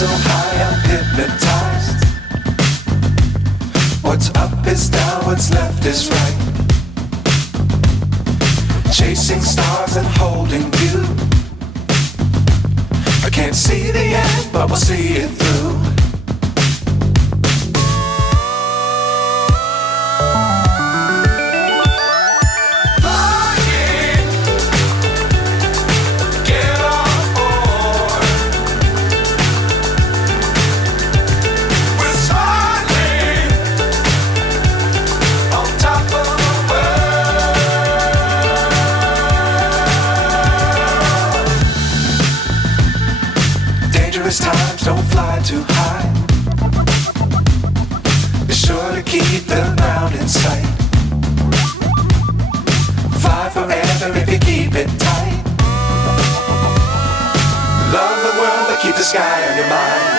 so high I'm hypnotized. What's up is down, what's left is right. Chasing stars and holding you. I can't see the end, but we'll see it through. Times don't fly too high. Be sure to keep the ground in sight. Fly forever if you keep it tight. Love the world but keep the sky on your mind.